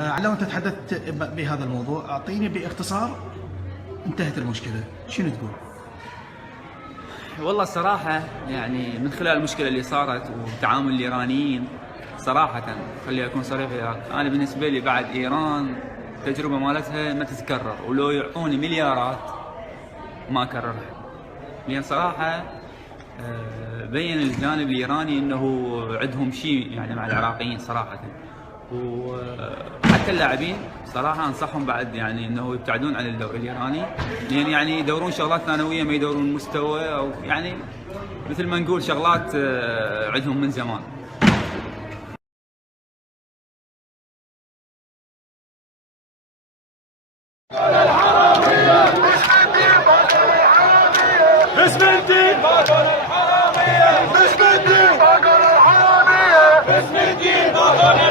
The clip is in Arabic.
لو أنت تحدثت بهذا الموضوع أعطيني باختصار انتهت المشكلة، شنو تقول؟ والله الصراحة يعني من خلال المشكلة اللي صارت وتعامل الإيرانيين صراحة، خلي أكون صريح وياك، أنا بالنسبة لي بعد إيران التجربة مالتها ما تتكرر، ولو يعطوني مليارات ما أكررها، لأن صراحة بين الجانب الإيراني أنه عندهم شيء يعني مع العراقيين صراحة. وحتى اللاعبين صراحة أنصحهم بعد يعني أنه يبتعدون عن الدوري الإيراني، لأن يعني يدورون شغلات ثانوية، ما يدورون مستوى، أو يعني مثل ما نقول شغلات عندهم من زمان. باسم الدين باطل الحرامية، باسم الدين باطل الحرامية، باسم الدين باطل